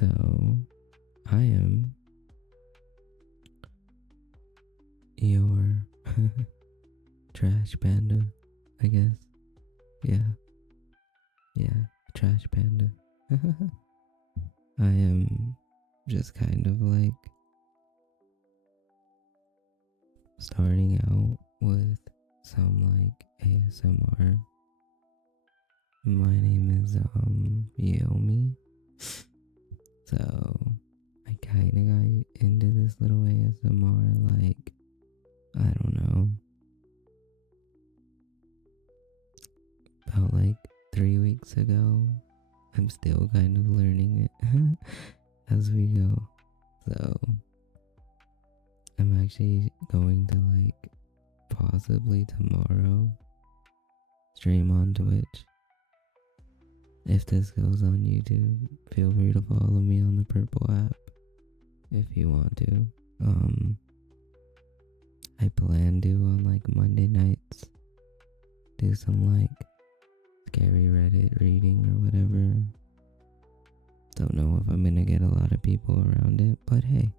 So, I am your trash panda, I guess. Yeah, yeah, trash panda. I am just kind of like starting out with some like ASMR. My name is Yomi. So I kinda got into this little ASMR like I don't know, about like 3 weeks ago. I'm still kind of learning it as we go. So I'm actually going to like possibly tomorrow stream on Twitch. If this goes on YouTube, feel free to follow me on the purple app if you want to. I plan to on like Monday nights do some like scary Reddit reading or whatever. Don't know if I'm gonna get a lot of people around it, but hey,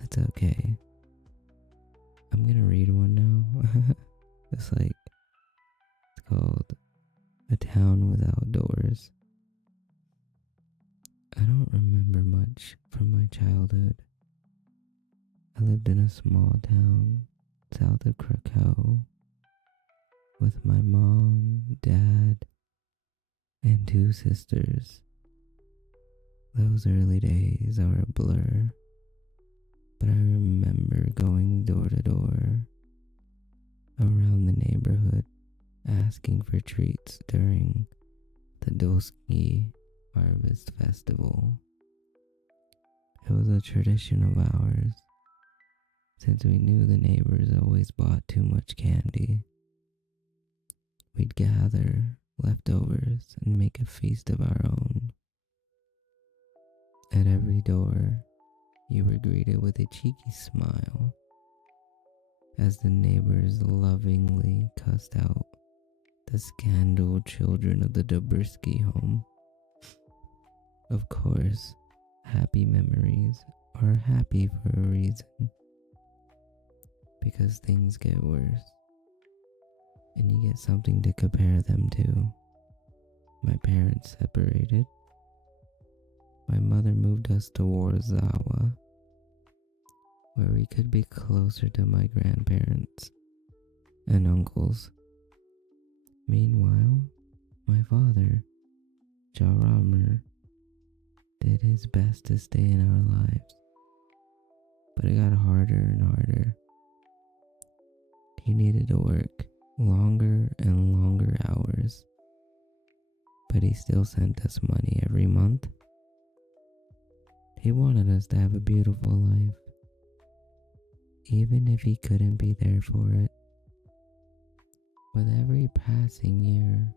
it's okay. I'm gonna read one now. It's called A Town Without Doors. I don't remember much from my childhood. I lived in a small town south of Krakow with my mom, dad, and 2 sisters. Those early days are a blur, but I remember going door to door around the neighborhood asking for treats during the Dolski Harvest Festival. It was a tradition of ours, since we knew the neighbors always bought too much candy. We'd gather leftovers and make a feast of our own. At every door, you were greeted with a cheeky smile as the neighbors lovingly cussed out the scandal children of the Dobrsky home. Of course, happy memories are happy for a reason, because things get worse and you get something to compare them to. My parents separated. My mother moved us to Warzawa, where we could be closer to my grandparents and uncles. Meanwhile, my father, Jaramer, did his best to stay in our lives, but it got harder and harder. He needed to work longer and longer hours, but he still sent us money every month. He wanted us to have a beautiful life, even if he couldn't be there for it. With every passing year,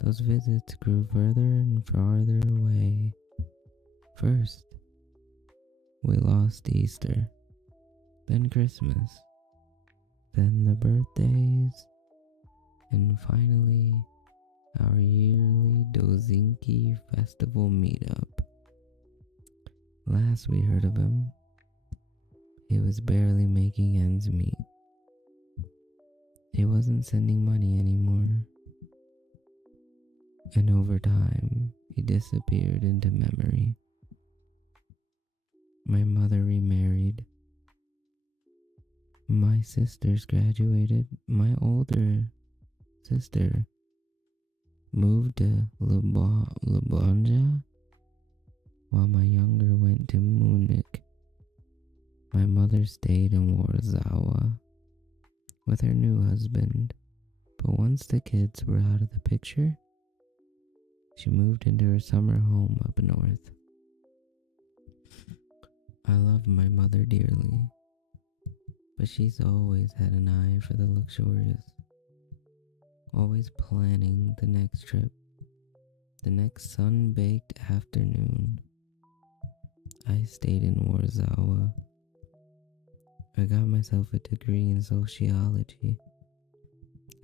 those visits grew further and farther away. First, we lost Easter, then Christmas, then the birthdays, and finally our yearly Dozinki Festival meetup. Last we heard of him, he was barely making ends meet. He wasn't sending money anymore, and over time, he disappeared into memory. My mother remarried. My sisters graduated. My older sister moved to Lubanja, while my younger went to Munich. My mother stayed in Warzawa with her new husband, but once the kids were out of the picture, she moved into her summer home up north. I love my mother dearly, but she's always had an eye for the luxurious, always planning the next trip, the next sun-baked afternoon. I stayed in Warzawa. I got myself a degree in sociology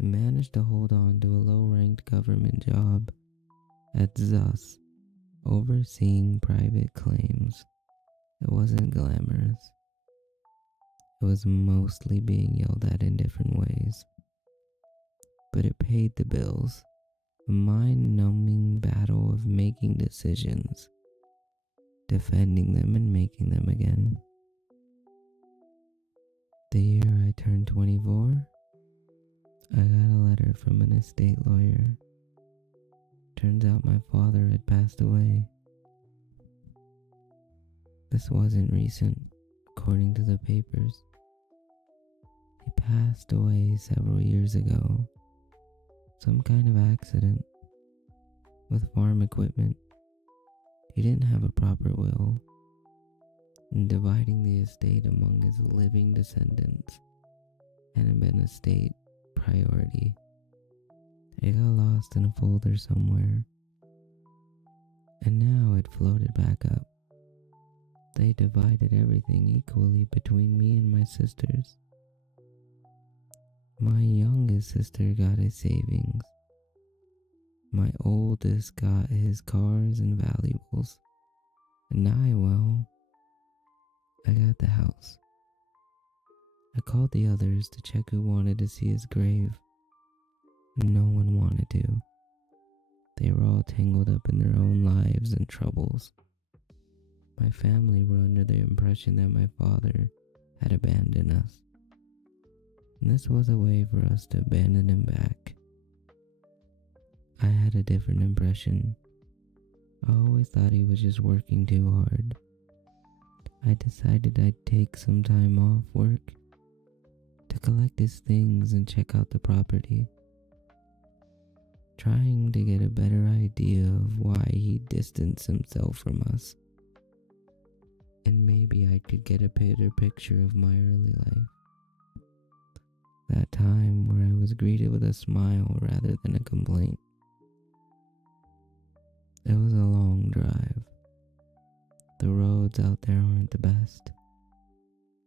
and managed to hold on to a low-ranked government job at ZUS, overseeing private claims. It wasn't glamorous. It was mostly being yelled at in different ways, but it paid the bills. A mind-numbing battle of making decisions, defending them and making them again. The year I turned 24, I got a letter from an estate lawyer. Turns out my father had passed away. This wasn't recent, according to the papers. He passed away several years ago. Some kind of accident with farm equipment. He didn't have a proper will, and dividing the estate among his living descendants hadn't been a state priority. It got lost in a folder somewhere, and now it floated back up. They divided everything equally between me and my sisters. My youngest sister got his savings. My oldest got his cars and valuables. And I got the house. I called the others to check who wanted to see his grave. No one wanted to. They were all tangled up in their own lives and troubles. My family were under the impression that my father had abandoned us. And this was a way for us to abandon him back. I had a different impression. I always thought he was just working too hard. I decided I'd take some time off work to collect his things and check out the property, trying to get a better idea of why he distanced himself from us. And maybe I could get a better picture of my early life. That time where I was greeted with a smile rather than a complaint. It was a long drive. The roads out there aren't the best.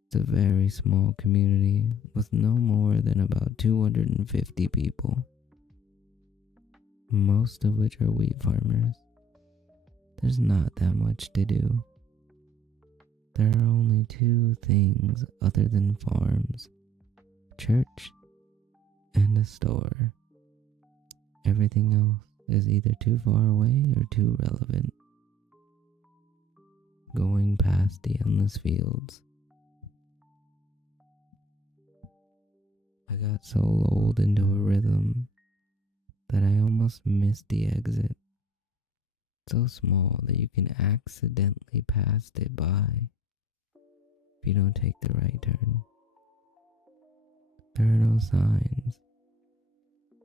It's a very small community with no more than about 250 people, most of which are wheat farmers. There's not that much to do. There are only two things other than farms: church and a store. Everything else is either too far away or too relevant. Going past the endless fields, I got so lulled into a rhythm that I almost missed the exit. So small that you can accidentally pass it by if you don't take the right turn. There are no signs.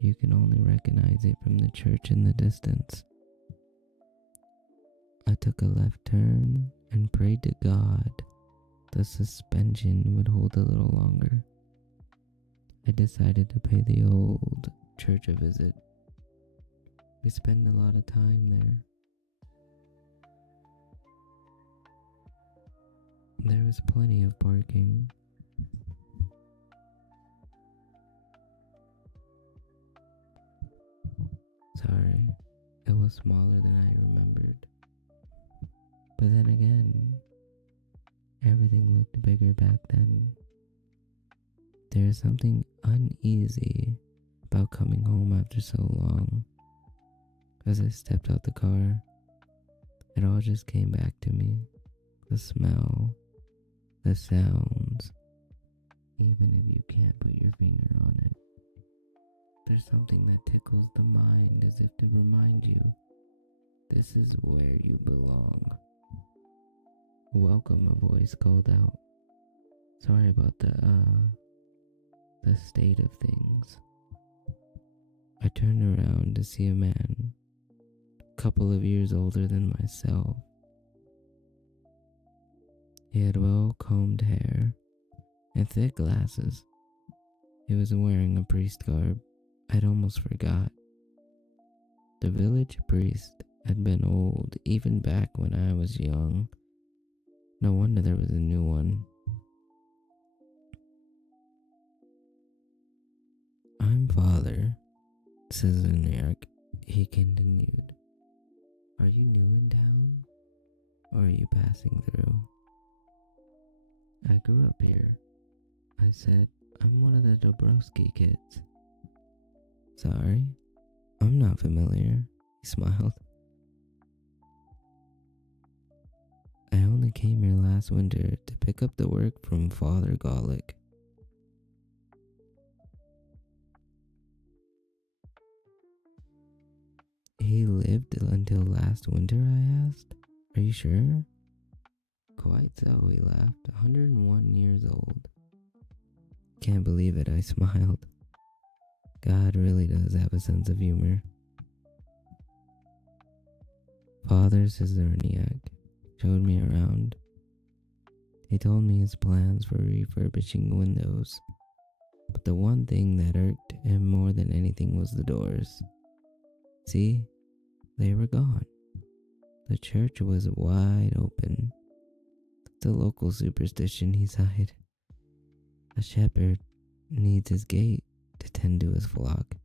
You can only recognize it from the church in the distance. I took a left turn and prayed to God the suspension would hold a little longer. I decided to pay the old church a visit. We spend a lot of time there. There was plenty of parking. Sorry, it was smaller than I remembered. But then again, everything looked bigger back then. There's something uneasy about coming home after so long. As I stepped out the car, it all just came back to me. The smell, the sounds, even if you can't put your finger on it. There's something that tickles the mind as if to remind you, this is where you belong. Welcome, a voice called out. Sorry about the state of things. I turned around to see a man, a couple of years older than myself. He had well-combed hair and thick glasses. He was wearing a priest garb. I'd almost forgot. The village priest had been old even back when I was young. No wonder there was a new one. "I'm Father Cizaniac," he continued. Are you new in town? Or are you passing through? I grew up here. I said, I'm one of the Dobrowski kids. Sorry, I'm not familiar. He smiled. I only came here last winter to pick up the work from Father Golick. He lived until last winter, I asked. Are you sure? Quite so, he laughed. 101 years old. Can't believe it, I smiled. God really does have a sense of humor. Father Cizerniak showed me around. He told me his plans for refurbishing windows. But the one thing that irked him more than anything was the doors. See, they were gone. The church was wide open. It's a local superstition, he sighed. A shepherd needs his gate to tend to his flock.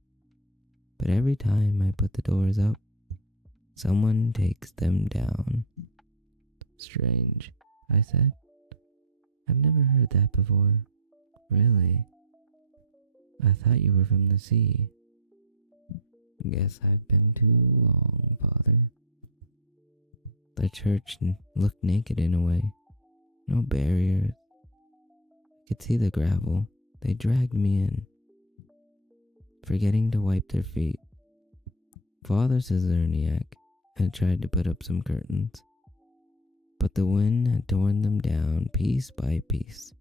But every time I put the doors up, someone takes them down. Strange, I said. I've never heard that before. Really? I thought you were from the sea. Guess I've been too long, Father. The church looked naked in a way. No barriers. I could see the gravel. They dragged me in, forgetting to wipe their feet. Father Cizerniak had tried to put up some curtains, but the wind had torn them down piece by piece.